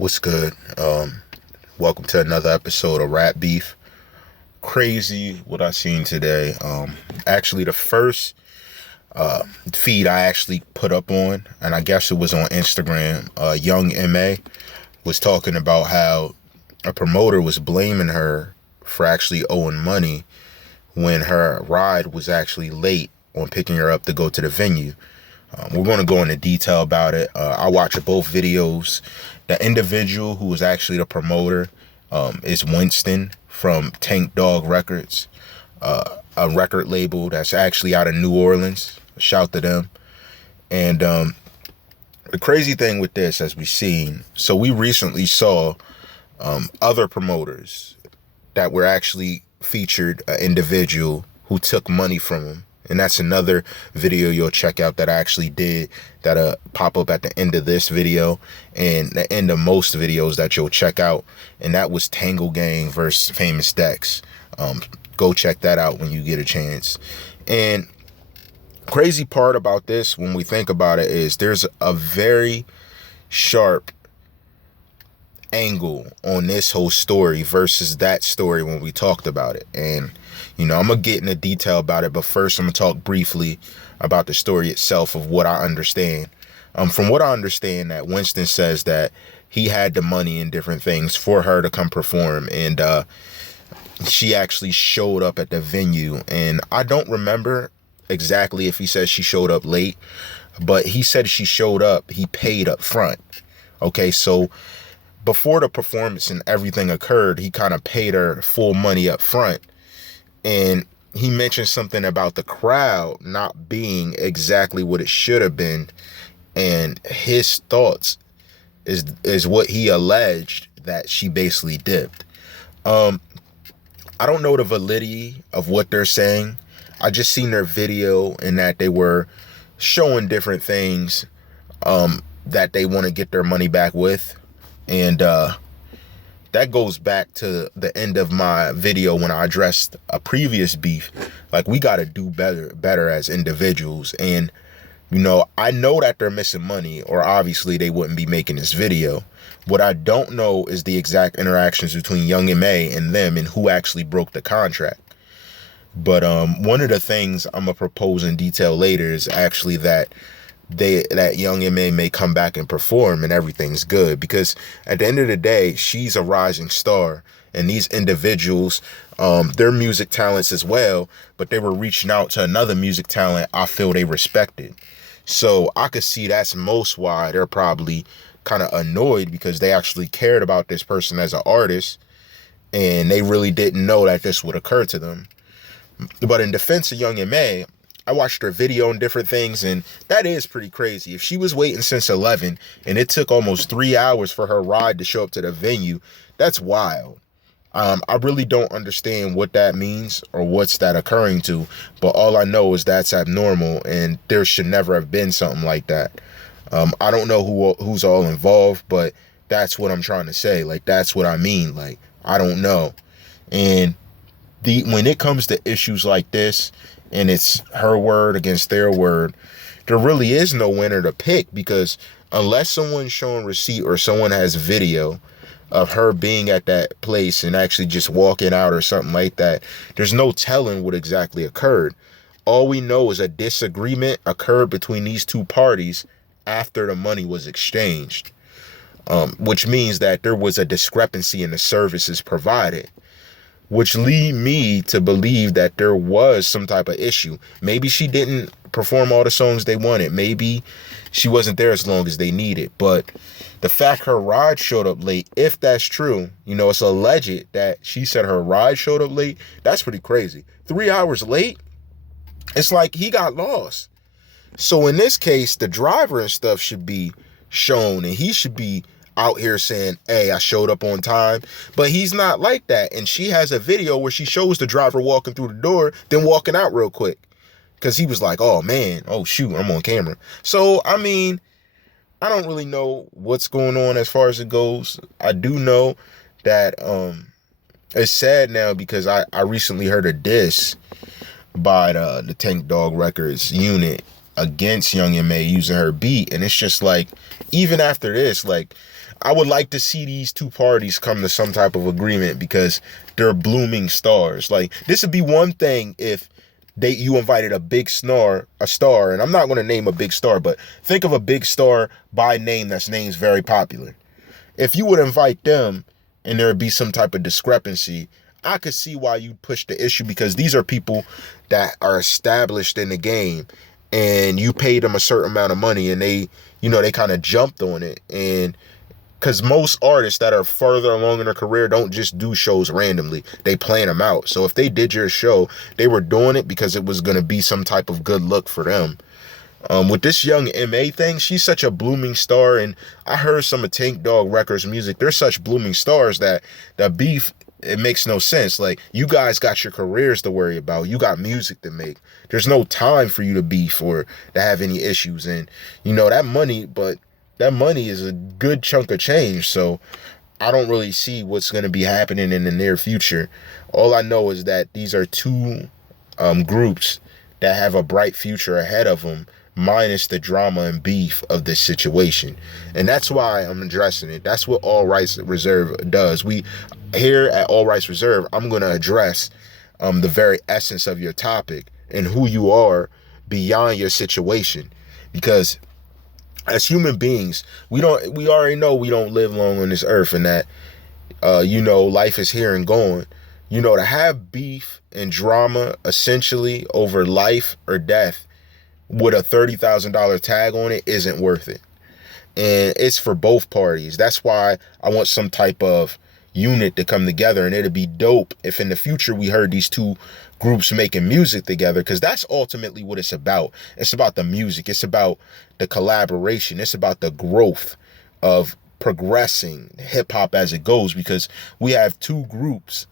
What's good? Welcome to another episode of Rap Beef. Crazy what I seen today. Actually, the first feed I actually put up on, and I guess it was on Instagram. Young MA was talking about how a promoter was blaming her for actually owing money when her ride was actually late on picking her up to go to the venue. We're going to go into detail about it. I watched both videos. The individual who was actually the promoter is Winston from Tank Dawg Records, a record label that's actually out of New Orleans. Shout to them. And the crazy thing with this, as we've seen, so we recently saw other promoters that were actually featured an individual who took money from him. And that's another video you'll check out that I actually did that'll pop up at the end of this video and the end of most videos that you'll check out. And that was Tangle Gang versus Famous Dex. Go check that out when you get a chance. And crazy part about this, when we think about it, is there's a very sharp angle on this whole story versus that story when we talked about it. And I'm going to get into detail about it, but first I'm going to talk briefly about the story itself of what I understand. From what I understand, that Winston says that he had the money and different things for her to come perform, and she actually showed up at the venue. And I don't remember exactly if he says she showed up late, but he said she showed up, he paid up front. Okay, so before the performance and everything occurred, he kind of paid her full money up front. And he mentioned something about the crowd not being exactly what it should have been. And his thoughts is what he alleged that she basically dipped. I don't know the validity of what they're saying. I just seen their video and that they were showing different things that they want to get their money back with. And that goes back to the end of my video when I addressed a previous beef. Like, we got to do better as individuals. And, I know that they're missing money, or obviously they wouldn't be making this video. What I don't know is the exact interactions between Young M.A. and them and who actually broke the contract. But one of the things I'm going to propose in detail later is actually that Young M.A. may come back and perform and everything's good, because at the end of the day, she's a rising star, and these individuals, their music talents as well, but they were reaching out to another music talent I feel they respected. So I could see that's most why they're probably kind of annoyed, because they actually cared about this person as an artist and they really didn't know that this would occur to them. But in defense of Young M.A., I watched her video and different things, and that is pretty crazy. If she was waiting since 11 and it took almost 3 hours for her ride to show up to the venue, that's wild. I really don't understand what that means or what's that occurring to, but all I know is that's abnormal, and there should never have been something like that. I don't know who's all involved, but that's what I'm trying to say. Like, that's what I mean. Like, I don't know. And when it comes to issues like this, and it's her word against their word, there really is no winner to pick, because unless someone's showing receipt or someone has video of her being at that place and actually just walking out or something like that, there's no telling what exactly occurred. All we know is a disagreement occurred between these two parties after the money was exchanged, which means that there was a discrepancy in the services provided, which lead me to believe that there was some type of issue. Maybe she didn't perform all the songs they wanted. Maybe she wasn't there as long as they needed. But the fact her ride showed up late, if that's true, it's alleged that she said her ride showed up late. That's pretty crazy. 3 hours late? It's like he got lost. So in this case, the driver and stuff should be shown, and he should be out here saying, hey, I showed up on time. But he's not like that. And she has a video where she shows the driver walking through the door, then walking out real quick, because he was like, oh man, oh shoot, I'm on camera. So I mean, I don't really know what's going on as far as it goes. I do know that it's sad now, because I recently heard a diss by the Tank Dawg Records unit against Young M.A. using her beat. And it's just like, even after this, like, I would like to see these two parties come to some type of agreement because they're blooming stars. Like, this would be one thing if you invited a star, and I'm not going to name a big star, but think of a big star by name that's name's very popular. If you would invite them and there would be some type of discrepancy, I could see why you push the issue, because these are people that are established in the game and you paid them a certain amount of money and they kind of jumped on it. And because most artists that are further along in their career don't just do shows randomly. They plan them out. So if they did your show, they were doing it because it was going to be some type of good look for them. With this Young M.A. thing, she's such a blooming star. And I heard some of Tank Dawg Records music. They're such blooming stars that the beef, it makes no sense. Like, you guys got your careers to worry about. You got music to make. There's no time for you to beef or to have any issues. And, that money is a good chunk of change, so I don't really see what's going to be happening in the near future. All I know is that these are two groups that have a bright future ahead of them, minus the drama and beef of this situation. And that's why I'm addressing it. That's what All Rights Reserve does. Here at All Rights Reserve, I'm going to address the very essence of your topic and who you are beyond your situation, because as human beings, we already know we don't live long on this earth, and that, life is here and gone. To have beef and drama essentially over life or death with a $30,000 tag on it isn't worth it. And it's for both parties. That's why I want some type of unit to come together, and it'd be dope if in the future we heard these two groups making music together, because that's ultimately what it's about. It's about the music. It's about the collaboration. It's about the growth of progressing hip hop as it goes, because we have two groups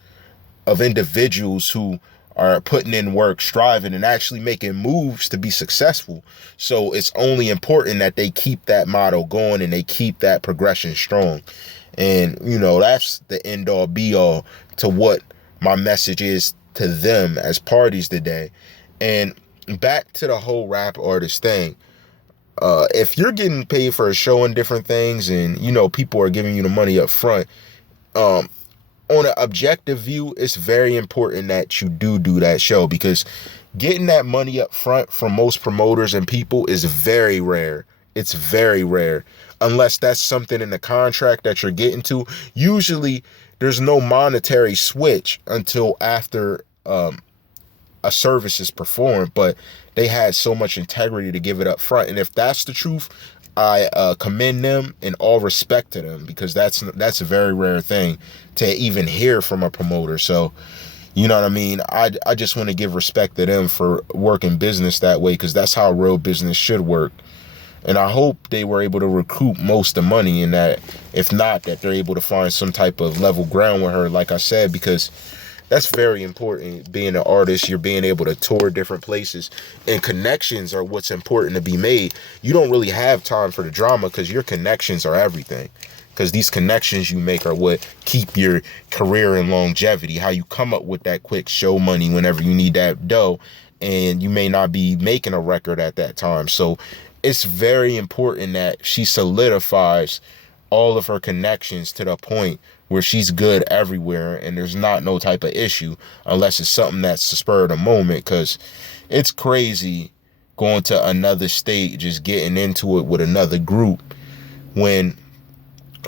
of individuals who are putting in work, striving, and actually making moves to be successful. So it's only important that they keep that motto going and they keep that progression strong. And, that's the end all be all to what my message is to them as parties today. And back to the whole rap artist thing. If you're getting paid for a show and different things, and, people are giving you the money up front, on an objective view, it's very important that you do that show, because getting that money up front from most promoters and people is very rare. It's very rare. Unless that's something in the contract that you're getting to. Usually there's no monetary switch until after a service is performed, but they had so much integrity to give it up front. And if that's the truth, I commend them and all respect to them, because that's a very rare thing to even hear from a promoter. So, you know what I mean? I just want to give respect to them for working business that way, because that's how real business should work. And I hope they were able to recoup most of the money, and that if not, that they're able to find some type of level ground with her, like I said, because that's very important. Being an artist, you're being able to tour different places, and connections are what's important to be made. You don't really have time for the drama, because your connections are everything. Because these connections you make are what keep your career in longevity. How you come up with that quick show money whenever you need that dough, and you may not be making a record at that time. So it's very important that she solidifies all of her connections to the point where she's good everywhere and there's not no type of issue, unless it's something that's the spur of the moment. Because it's crazy going to another state, just getting into it with another group when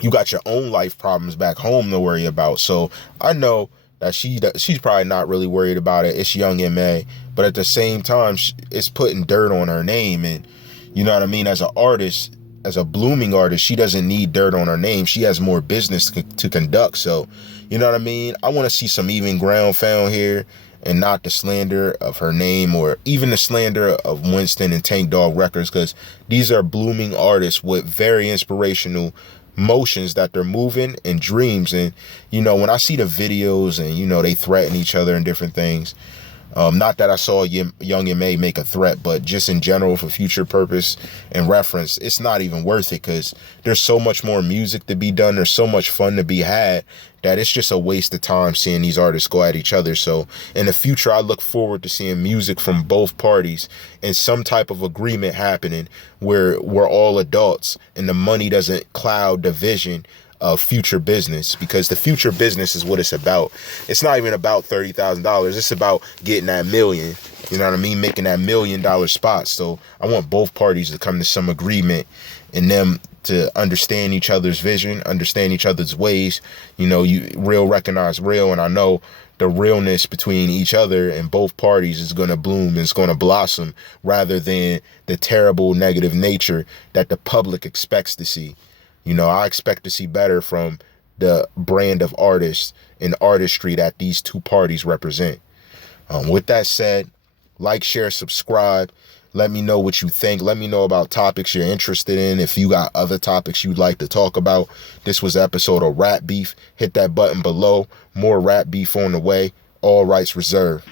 you got your own life problems back home to worry about. So I know that she's probably not really worried about it. It's Young M.A., but at the same time, it's putting dirt on her name. And you know what I mean? As an artist, as a blooming artist, she doesn't need dirt on her name. She has more business to conduct. So, you know what I mean? I want to see some even ground found here, and not the slander of her name, or even the slander of Winston and Tank Dawg Records, because these are blooming artists with very inspirational motions that they're moving and dreams. And, when I see the videos and, they threaten each other and different things, Not that I saw Young M.A. make a threat, but just in general for future purpose and reference, it's not even worth it because there's so much more music to be done. There's so much fun to be had that it's just a waste of time seeing these artists go at each other. So in the future, I look forward to seeing music from both parties and some type of agreement happening where we're all adults and the money doesn't cloud the vision of future business, because the future business is what it's about. It's not even about $30,000. It's about getting that million. You know what I mean? Making that $1 million spot. So I want both parties to come to some agreement and them to understand each other's vision, understand each other's ways. You know, you real recognize real, and I know the realness between each other and both parties is going to bloom and it's going to blossom rather than the terrible negative nature that the public expects to see. You know, I expect to see better from the brand of artists and artistry that these two parties represent. With that said, like, share, subscribe. Let me know what you think. Let me know about topics you're interested in. If you got other topics you'd like to talk about. This was an episode of Rap Beef. Hit that button below. More Rap Beef on the way. All rights reserved.